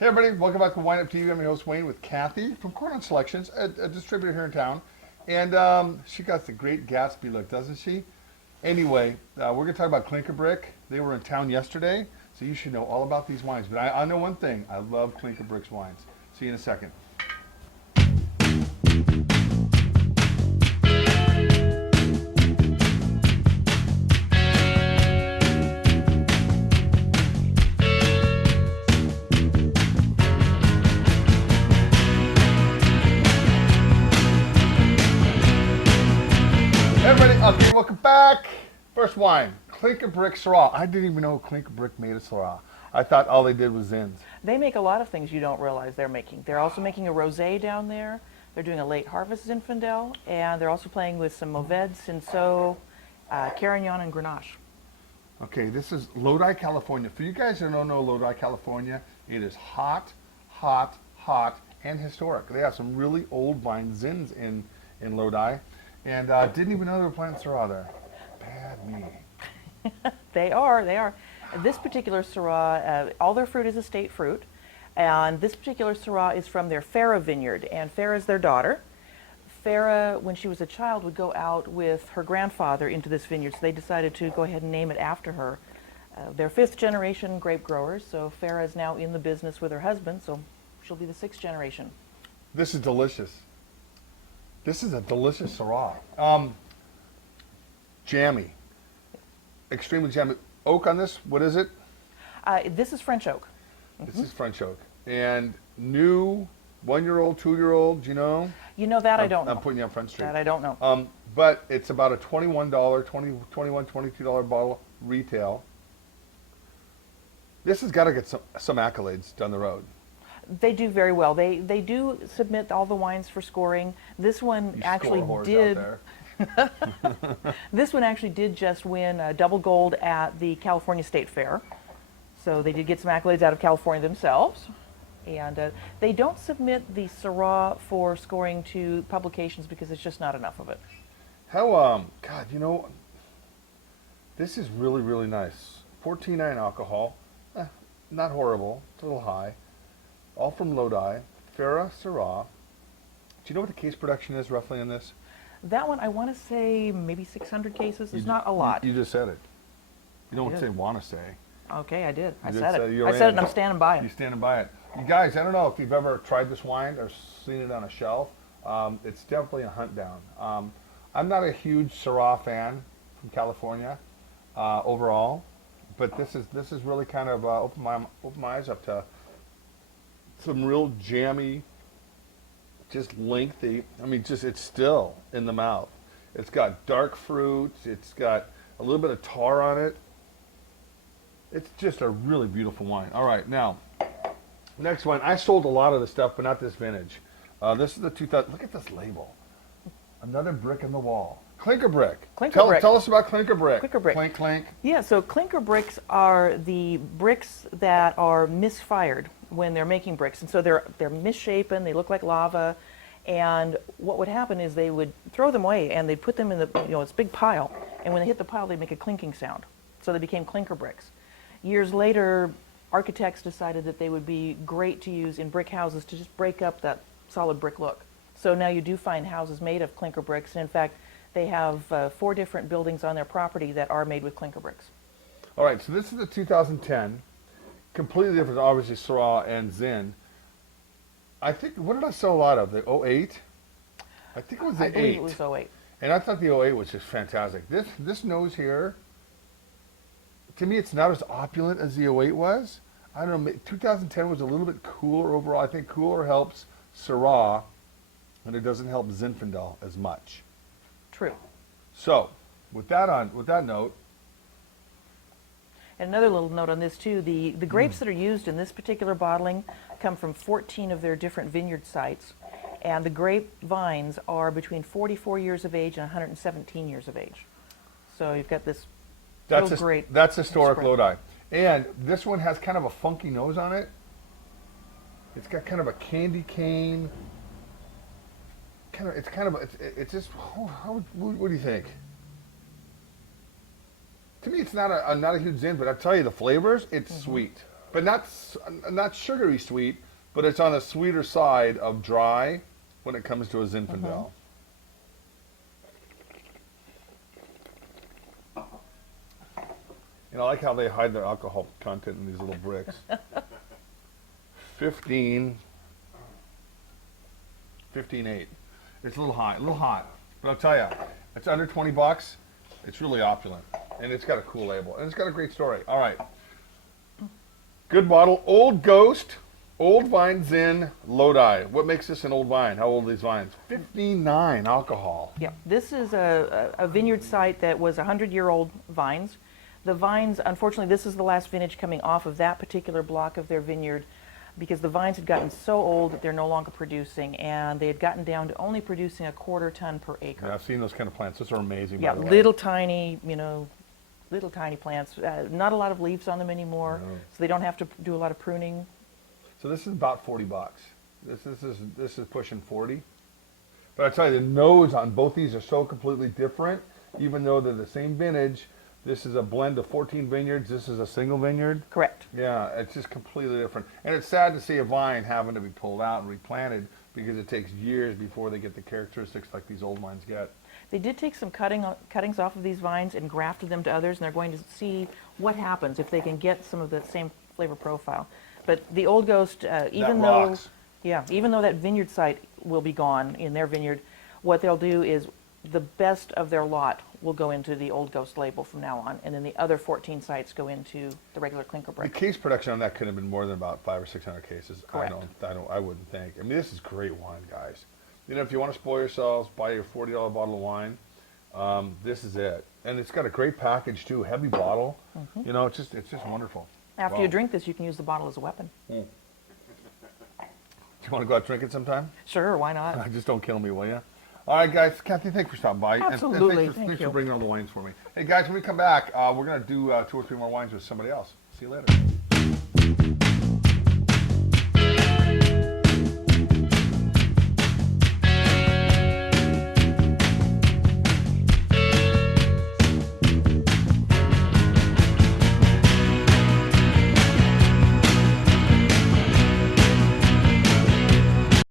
Hey everybody, welcome back to WineupTV. I'm your host Wayne with Kathy from Corn Selections, a distributor here in town. And she got the great Gatsby look, doesn't she? Anyway, we're going to talk about Klinker Brick. They were in town yesterday, so you should know all about these wines. But I know one thing, I love Klinker Brick's wines. See you in a second. Everybody, okay, welcome back. First wine, Klinker Brick Syrah. I didn't even know Klinker Brick made a Syrah. I thought all they did was Zins. They make a lot of things you don't realize they're making. They're also making a rosé down there. They're doing a late harvest Zinfandel, and they're also playing with some Mourvedre, Cinsault, Carignan, and Grenache. Okay, this is Lodi, California. For you guys that don't know Lodi, California, it is hot, hot, hot, and historic. They have some really old vine Zins in Lodi, and didn't even know they were planting Syrah there. Bad me. They are. This particular Syrah, all their fruit is estate fruit, and this particular Syrah is from their Farah vineyard, and Farah is their daughter. Farah, when she was a child, would go out with her grandfather into this vineyard, so they decided to go ahead and name it after her. They're fifth generation grape growers, so Farah is now in the business with her husband, so she'll be the sixth generation. This is delicious. This is a delicious Syrah. Jammy. Extremely jammy. Oak on this, what is it? This is French oak. This is French oak. And new, 1-year-old, 2-year-old, do you know? You know that I don't know. I'm putting you on Front Street. That I don't know. But it's about a $21, $22 bottle retail. This has got to get some accolades down the road. They do very well. They do submit all the wines for scoring. This one You actually score whores did. out there. This one actually did just win double gold at the California State Fair. So they did get some accolades out of California themselves. And they don't submit the Syrah for scoring to publications because it's just not enough of it. How, God, you know, this is really, really nice. 14.9 alcohol. Not horrible. It's a little high. All from Lodi. Farah Syrah. Do you know what the case production is roughly in this? That one, I want to say maybe 600 cases. It's not a lot. You just said it. You don't say want to say. Okay, I did. I You said just it. you're I said it in. and I'm standing by it. You're standing by it. You guys, I don't know if you've ever tried this wine or seen it on a shelf. It's definitely a hunt down. I'm not a huge Syrah fan from California overall, but this is really kind of opened my eyes up to some real jammy, just lengthy. I mean, just it's still in the mouth. It's got dark fruits. It's got a little bit of tar on it. It's just a really beautiful wine. All right, now, next one. I sold a lot of this stuff, but not this vintage. This is the 2000. Look at this label. Another brick in the wall. Klinker Brick. Tell us about Klinker Brick. Klinker Brick. Clink, clink. Yeah, so Klinker bricks are the bricks that are misfired when they're making bricks. And so they're misshapen, they look like lava. And what would happen is they would throw them away and they'd put them in this big pile. And when they hit the pile, they'd make a clinking sound. So they became Klinker bricks. Years later, architects decided that they would be great to use in brick houses to just break up that solid brick look. So now you do find houses made of Klinker bricks. And in fact, they have 4 different buildings on their property that are made with Klinker bricks. All right, so this is the 2010. Completely different, obviously, Syrah and Zin. I think, what did I sell a lot of? The 08? I think it was the 8. I believe it was 08. And I thought the 08 was just fantastic. This nose here, to me, it's not as opulent as the 08 was. I don't know, 2010 was a little bit cooler overall. I think cooler helps Syrah, and it doesn't help Zinfandel as much. True. So, with that note. And another little note on this too, the grapes that are used in this particular bottling come from 14 of their different vineyard sites. And the grape vines are between 44 years of age and 117 years of age. So you've got this great. That's historic spread. Lodi. And this one has kind of a funky nose on it. It's got kind of a candy cane. It's just, what do you think? To me, it's not a huge Zin, but I tell you, the flavors, it's sweet. but not sugary sweet, but it's on the sweeter side of dry when it comes to a Zinfandel. You know, I like how they hide their alcohol content in these little bricks. 15.8. It's a little hot. But I'll tell you, it's under 20 bucks. It's really opulent, and it's got a cool label, and it's got a great story. All right, good bottle. Old Ghost, Old Vine Zin, Lodi. What makes this an old vine? How old are these vines? 59 alcohol. Yeah, this is a vineyard site that was 100-year-old vines. The vines, unfortunately, this is the last vintage coming off of that particular block of their vineyard because the vines had gotten so old that they're no longer producing, and they had gotten down to only producing a 1/4 ton per acre. Yeah, I've seen those kind of plants. Those are amazing. Yeah, by the way. little tiny, little tiny plants. Not a lot of leaves on them anymore, No. so they don't have to do a lot of pruning. So this is about 40 bucks. This is pushing 40. But I tell you, the nose on both these are so completely different, even though they're the same vintage. This is a blend of 14 vineyards. This is a single vineyard. Correct. Yeah, it's just completely different. And it's sad to see a vine having to be pulled out and replanted because it takes years before they get the characteristics like these old vines get. They did take some cuttings off of these vines and grafted them to others, and they're going to see what happens if they can get some of the same flavor profile. But the Old Ghost, even though that vineyard site will be gone in their vineyard, what they'll do is the best of their lot will go into the Old Ghost label from now on, and then the other 14 sites go into the regular Klinker The brick. case production on that could have been more than about 500 or 600 cases. Correct. I wouldn't think. I mean, this is great wine, guys. You know, if you want to spoil yourselves, buy your $40 bottle of wine. This is it, and it's got a great package too. Heavy bottle. You know, it's just wonderful. After Wow. you drink this, you can use the bottle as a weapon. Do you want to go out and drink it sometime? Sure, why not? Just don't kill me, will you? All right, guys. Kathy, thanks for stopping by. Absolutely, And thanks for you. bringing all the wines for me. Hey, guys, when we come back, we're going to do 2 or 3 more wines with somebody else. See you later.